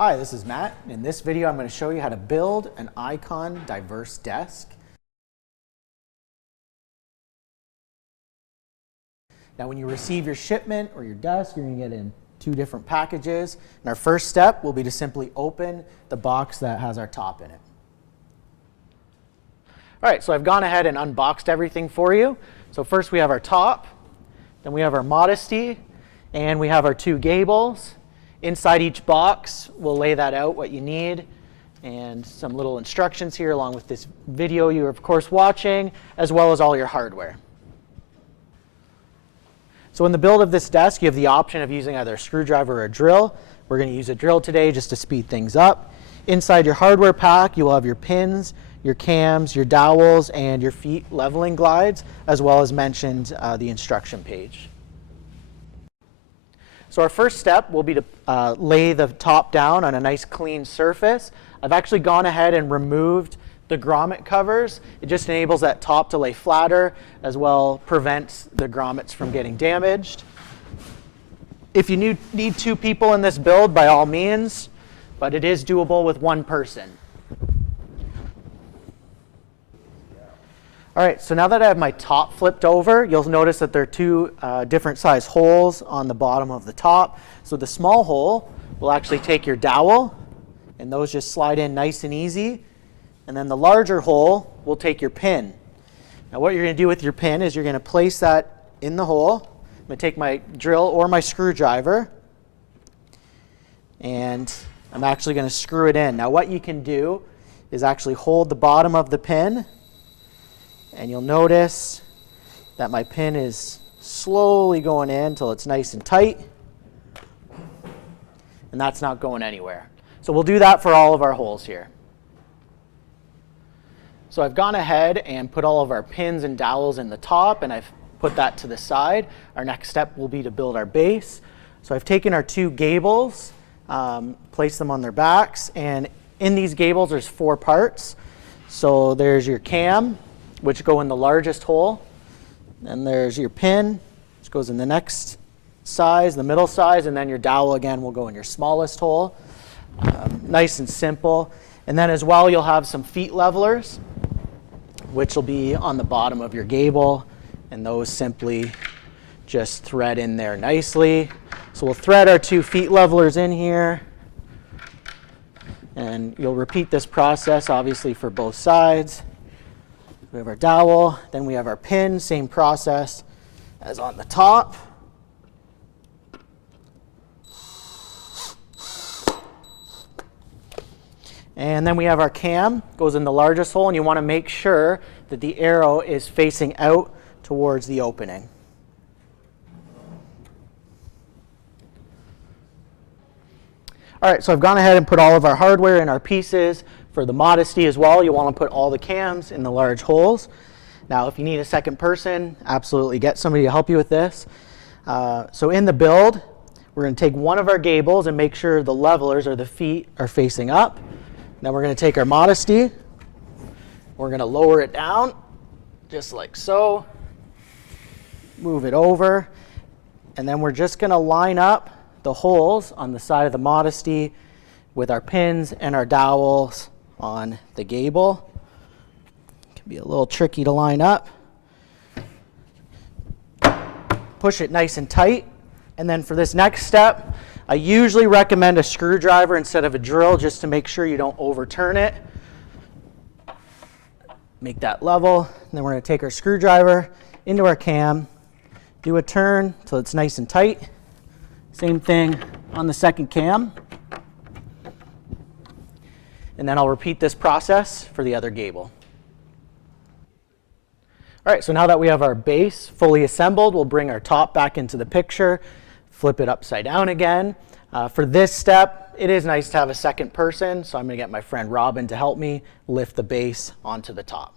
Hi, this is Matt. In this video, I'm going to show you how to build an Icon diverse desk. Now, when you receive your shipment or your desk, you're going to get in two different packages. And our first step will be to simply open the box that has our top in it. All right, so I've gone ahead and unboxed everything for you. So first we have our top, then we have our Modesty, and we have our two Gables. Inside each box, we'll lay that out, what you need, and some little instructions here along with this video you're of course watching, as well as all your hardware. So in the build of this desk, you have the option of using either a screwdriver or a drill. We're going to use a drill today just to speed things up. Inside your hardware pack, you will have your pins, your cams, your dowels, and your feet leveling glides, as well as mentioned the instruction page. So our first step will be to lay the top down on a nice clean surface. I've actually gone ahead and removed the grommet covers. It just enables that top to lay flatter, as well prevents the grommets from getting damaged. If you need two people in this build, by all means, but it is doable with one person. All right, so now that I have my top flipped over, you'll notice that there are two different size holes on the bottom of the top. So the small hole will actually take your dowel, and those just slide in nice and easy. And then the larger hole will take your pin. Now what you're going to do with your pin is you're going to place that in the hole. I'm going to take my drill or my screwdriver, and I'm actually going to screw it in. Now what you can do is actually hold the bottom of the pin, and you'll notice that my pin is slowly going in until it's nice and tight, and that's not going anywhere. So we'll do that for all of our holes here. So I've gone ahead and put all of our pins and dowels in the top, and I've put that to the side. Our next step will be to build our base. So I've taken our two gables, placed them on their backs, and in these gables there's four parts. So there's your cam, which go in the largest hole. Then there's your pin, which goes in the next size, the middle size, and then your dowel again will go in your smallest hole. Nice and simple. And then as well, you'll have some feet levelers, which will be on the bottom of your gable, and those simply just thread in there nicely. So we'll thread our two feet levelers in here, and you'll repeat this process obviously for both sides. We have our dowel, then we have our pin, same process as on the top. And then we have our cam, goes in the largest hole, and you want to make sure that the arrow is facing out towards the opening. All right, so I've gone ahead and put all of our hardware in our pieces. For the Modesty as well, you want to put all the cams in the large holes. Now, if you need a second person, absolutely get somebody to help you with this. So in the build, we're going to take one of our gables and make sure the levelers or the feet are facing up. Then we're going to take our Modesty. We're going to lower it down, just like so. Move it over. And then we're just going to line up the holes on the side of the Modesty with our pins and our dowels on the gable. It can be a little tricky to line up. Push it nice and tight. And then for this next step, I usually recommend a screwdriver instead of a drill just to make sure you don't overturn it. Make that level. And then we're going to take our screwdriver into our cam, do a turn until it's nice and tight. Same thing on the second cam. And then I'll repeat this process for the other gable. All right, so now that we have our base fully assembled, we'll bring our top back into the picture, flip it upside down again. For this step, it is nice to have a second person, so I'm going to get my friend Robin to help me lift the base onto the top.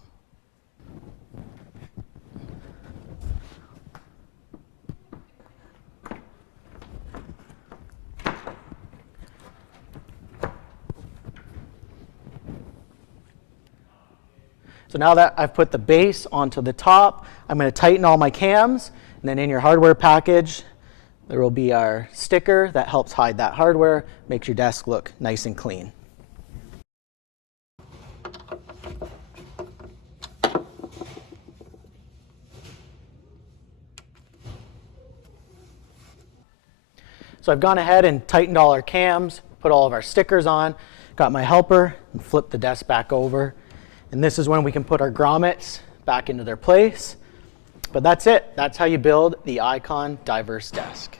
So now that I've put the base onto the top, I'm going to tighten all my cams, and then in your hardware package, There will be our sticker that helps hide that hardware, makes your desk look nice and clean. So I've gone ahead and tightened all our cams, put all of our stickers on, got my helper, and flipped the desk back over. And this is when we can put our grommets back into their place. But that's it. That's how you build the Icon Diverse Desk.